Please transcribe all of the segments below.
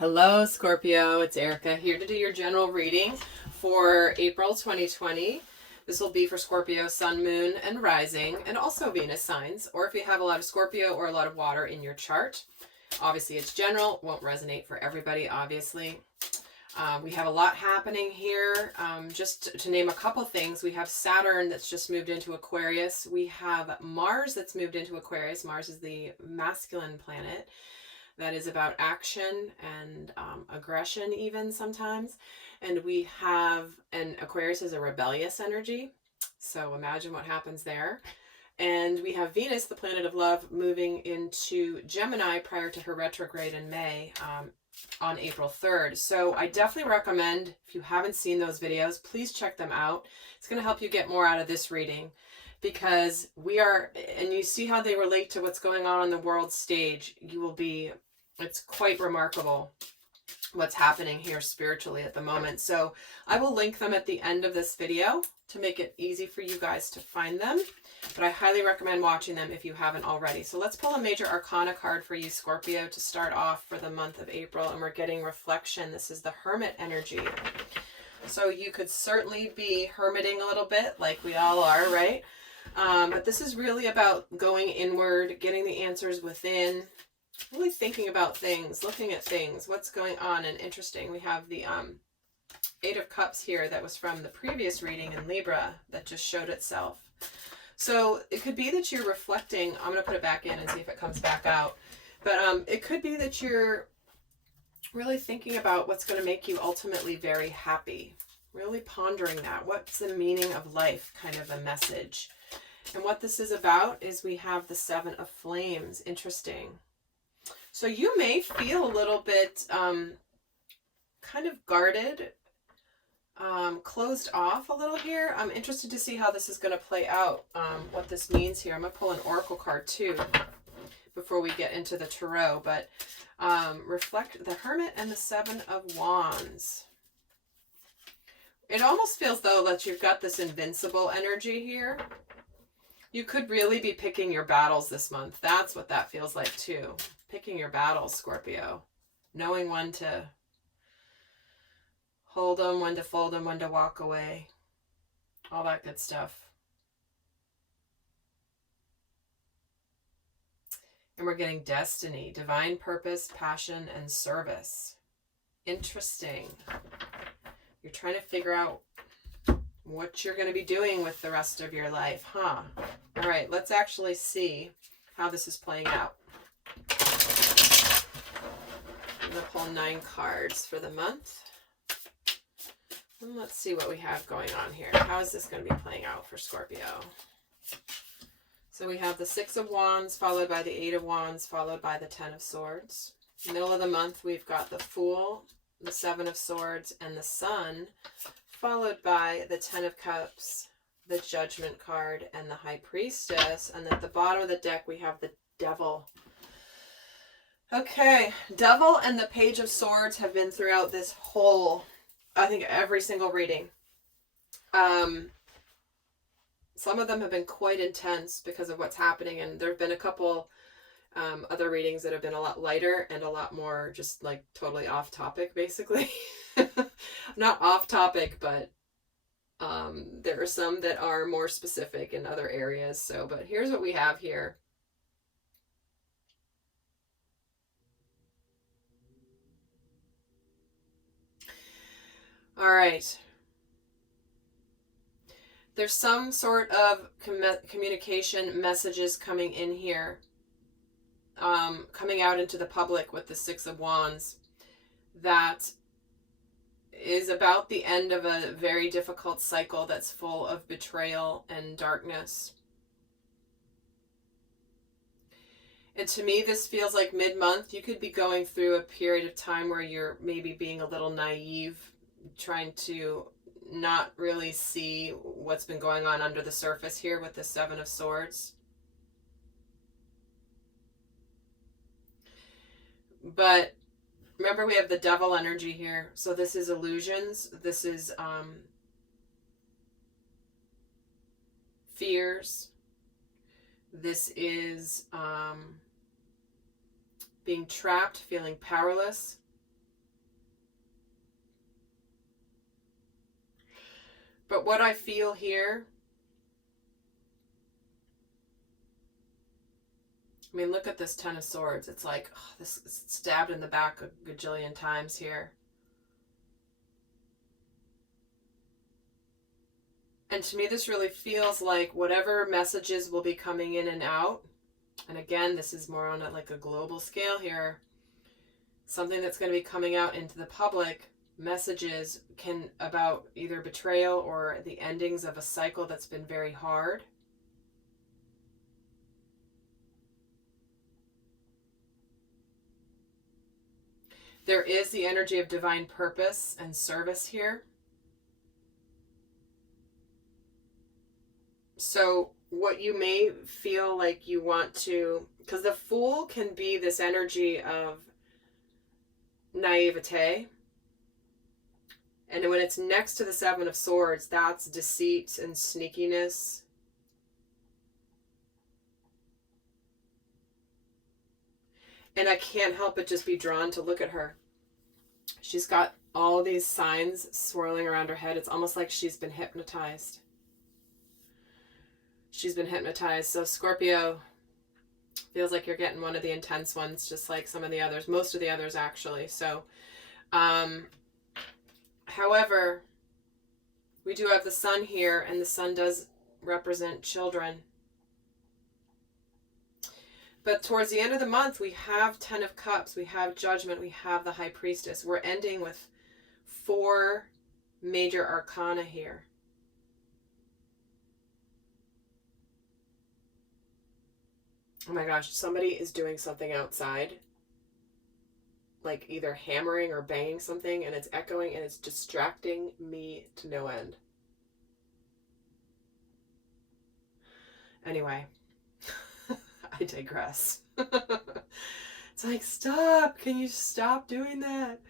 Hello, Scorpio. It's Erika here to do your general reading for April 2020. This will be for Scorpio, Sun, Moon, and Rising, and also Venus signs, or if you have a lot of Scorpio or a lot of water in your chart. Obviously, it's general, won't resonate for everybody, obviously. We have a lot happening here. Just to name a couple things, we have Saturn that's just moved into Aquarius. We have Mars that's moved into Aquarius. Mars is the masculine planet. That is about action and aggression even sometimes. And we have, and Aquarius is a rebellious energy. So imagine what happens there. And we have Venus, the planet of love, moving into Gemini prior to her retrograde in May on April 3rd. So I definitely recommend, if you haven't seen those videos, please check them out. It's going to help you get more out of this reading. Because we are, and you see how they relate to what's going on the world stage, you will be, it's quite remarkable what's happening here spiritually at the moment. So I will link them at the end of this video to make it easy for you guys to find them. But I highly recommend watching them if you haven't already. So let's pull a major arcana card for you, Scorpio, to start off for the month of April. And we're getting reflection. This is the Hermit energy. So you could certainly be hermiting a little bit like we all are, right? But this is really about going inward, getting the answers within, really thinking about things, looking at things, what's going on. And interesting, we have the Eight of Cups here that was from the previous reading in Libra that just showed itself. So it could be that you're reflecting. I'm going to put it back in and see if it comes back out. But it could be that you're really thinking about what's going to make you ultimately very happy. Really pondering that. What's the meaning of life, kind of a message. And what this is about is we have the Seven of Flames. Interesting. So you may feel a little bit kind of guarded, closed off a little here. I'm interested to see how this is going to play out, what this means here. I'm going to pull an oracle card too before we get into the tarot. But reflect the Hermit and the Seven of Wands. It almost feels though that you've got this invincible energy here. You could really be picking your battles this month. That's what that feels like too. Picking your battles, Scorpio. Knowing when to hold them, when to fold them, when to walk away. All that good stuff. And we're getting destiny, divine purpose, passion, and service. Interesting. You're trying to figure out what you're going to be doing with the rest of your life, huh? All right, let's actually see how this is playing out. I'm going to pull 9 cards for the month. And let's see what we have going on here. How is this going to be playing out for Scorpio? So we have the Six of Wands, followed by the Eight of Wands, followed by the Ten of Swords. Middle of the month, we've got the Fool, the Seven of Swords, and the Sun, followed by the Ten of Cups, the Judgment card, and the High Priestess. And at the bottom of the deck, we have the Devil. Okay, Devil and the Page of Swords have been throughout this whole, I think, every single reading. Some of them have been quite intense because of what's happening, and there have been a couple other readings that have been a lot lighter and a lot more just like totally off topic, basically. Not off topic, but there are some that are more specific in other areas. So, but here's what we have here. All right. There's some sort of communication messages coming in here, coming out into the public with the Six of Wands that is about the end of a very difficult cycle that's full of betrayal and darkness. And to me, this feels like mid-month. You could be going through a period of time where you're maybe being a little naive, trying to not really see what's been going on under the surface here with the Seven of Swords. But remember, we have the Devil energy here. So this is illusions. This is fears. This is being trapped, feeling powerless. But what I feel here, I mean, look at this Ten of Swords. It's like, oh, this is stabbed in the back a gajillion times here. And to me, this really feels like whatever messages will be coming in and out. And again, this is more on like a global scale here. Something that's going to be coming out into the public, messages about either betrayal or the endings of a cycle that's been very hard. There is the energy of divine purpose and service here. So what you may feel like you want to, because the Fool can be this energy of naivete. And when it's next to the Seven of Swords, that's deceit and sneakiness. And I can't help but just be drawn to look at her. She's got all these signs swirling around her head. It's almost like she's been hypnotized. She's been hypnotized. So Scorpio, feels like you're getting one of the intense ones, just like some of the others, most of the others actually. So, however, we do have the Sun here, and the Sun does represent children. But towards the end of the month, we have Ten of Cups, we have Judgment, we have the High Priestess. We're ending with 4 major arcana here. Oh my gosh, somebody is doing something outside. Like either hammering or banging something, and it's echoing and it's distracting me to no end. Anyway, I digress. It's like, stop! Can you stop doing that?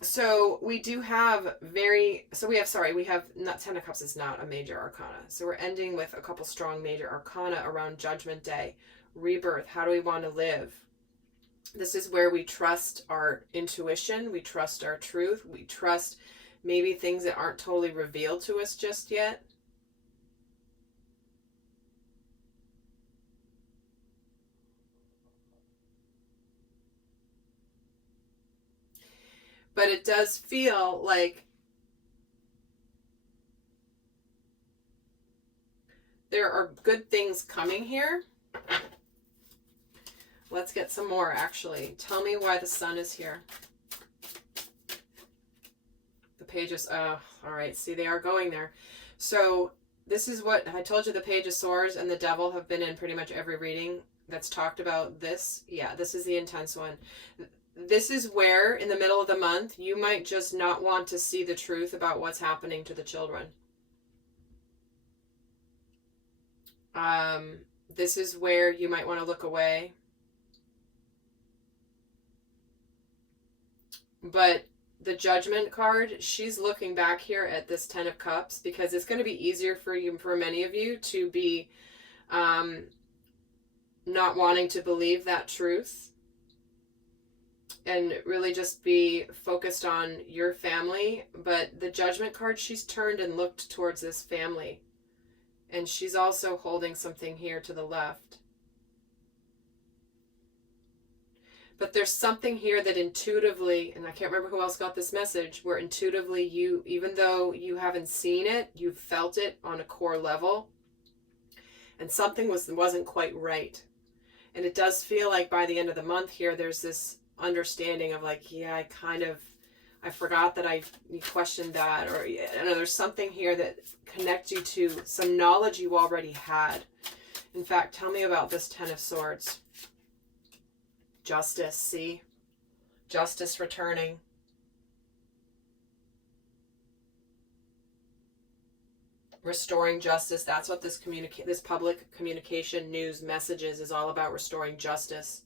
So we do have we have not Ten of Cups is not a major arcana. So we're ending with a couple strong major arcana around Judgment Day, rebirth. How do we want to live? This is where we trust our intuition, we trust our truth, we trust maybe things that aren't totally revealed to us just yet. But it does feel like there are good things coming here. Let's get some more, actually. Tell me why the Sun is here. The pages, all right, see, they are going there. So this is what I told you, the Page of Swords and the Devil have been in pretty much every reading that's talked about this. Yeah, this is the intense one. This is where, in the middle of the month, you might just not want to see the truth about what's happening to the children. This is where you might want to look away. But the Judgment card, she's looking back here at this Ten of Cups because it's going to be easier for many of you to be not wanting to believe that truth. And really just be focused on your family. But the Judgment card, she's turned and looked towards this family. And she's also holding something here to the left. But there's something here that intuitively, and I can't remember who else got this message, where intuitively you, even though you haven't seen it, you felt it on a core level. And something wasn't quite right. And it does feel like by the end of the month here, there's this understanding of like, yeah, I forgot that I questioned that, or I don't know, there's something here that connects you to some knowledge you already had. In fact, tell me about this Ten of Swords. Justice, see? Justice returning. Restoring justice. That's what this public communication news messages is all about, restoring justice.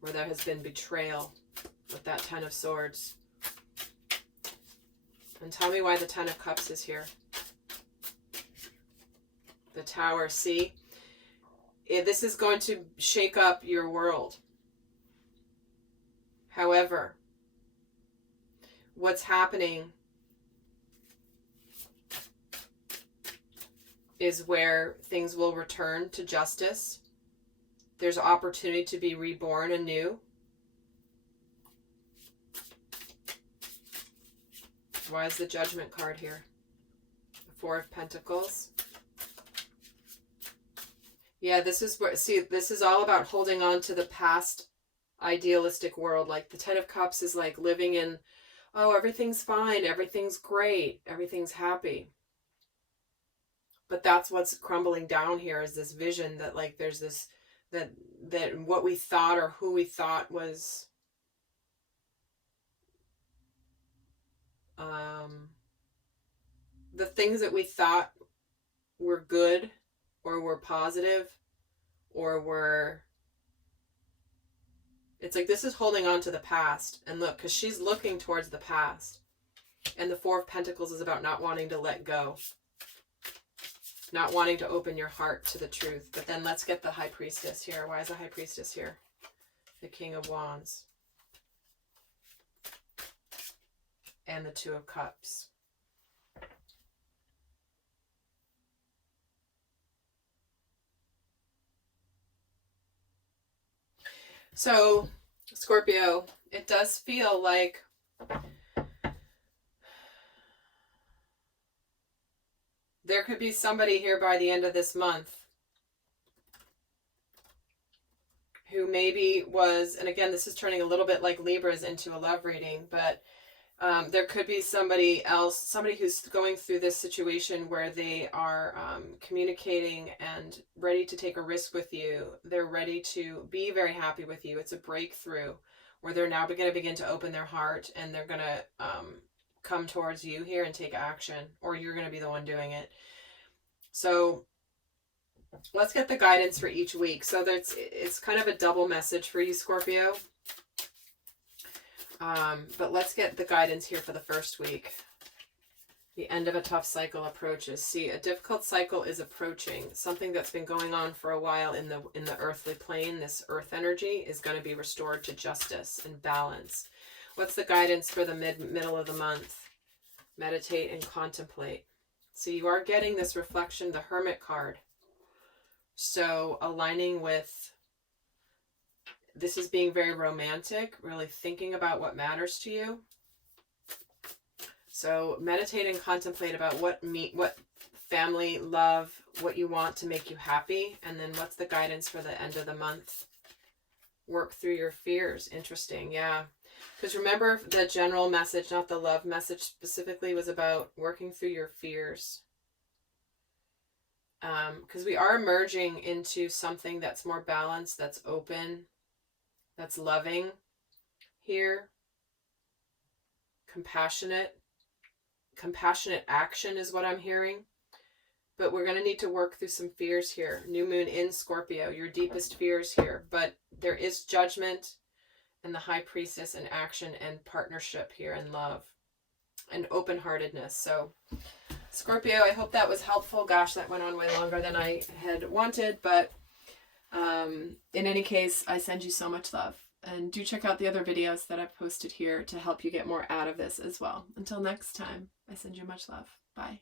Where there has been betrayal with that Ten of Swords. And tell me why the Ten of Cups is here. The Tower, see? This is going to shake up your world. However, what's happening is where things will return to justice. There's opportunity to be reborn anew. Why is the Judgment card here? The Four of Pentacles. Yeah, this is where, see, this is all about holding on to the past idealistic world. Like the Ten of Cups is like living in, oh, everything's fine, everything's great, everything's happy. But that's what's crumbling down here, is this vision that like there's this, that what we thought or who we thought was the things that we thought were good or were positive or were, it's like this is holding on to the past. And look, because she's looking towards the past. And the Four of Pentacles is about not wanting to let go. Not wanting to open your heart to the truth. But then let's get the High Priestess here. Why is the High Priestess here? The King of Wands. And the Two of Cups. So, Scorpio, it does feel like there could be somebody here by the end of this month who maybe was, and again, this is turning a little bit like Libras into a love reading, but there could be somebody else, somebody who's going through this situation where they are communicating and ready to take a risk with you. They're ready to be very happy with you. It's a breakthrough where they're now going to begin to open their heart, and they're going to come towards you here and take action, or you're going to be the one doing it. So let's get the guidance for each week. So it's kind of a double message for you, Scorpio. But let's get the guidance here for the first week. The end of a tough cycle approaches. See, a difficult cycle is approaching. Something that's been going on for a while in the earthly plane, this earth energy, is going to be restored to justice and balance. What's the guidance for the middle of the month? Meditate and contemplate. So you are getting this reflection, the Hermit card. So aligning with, this is being very romantic, really thinking about what matters to you. So meditate and contemplate about what family, love, what you want to make you happy. And then what's the guidance for the end of the month? Work through your fears. Interesting, yeah. Because remember, the general message, not the love message specifically, was about working through your fears. Because we are merging into something that's more balanced, that's open, that's loving here. Compassionate action is what I'm hearing. But we're going to need to work through some fears here. New moon in Scorpio, your deepest fears here. But there is judgment and the High Priestess and action and partnership here and love and open-heartedness. So Scorpio, I hope that was helpful. Gosh, that went on way longer than I had wanted. But in any case, I send you so much love. And do check out the other videos that I've posted here to help you get more out of this as well. Until next time, I send you much love. Bye.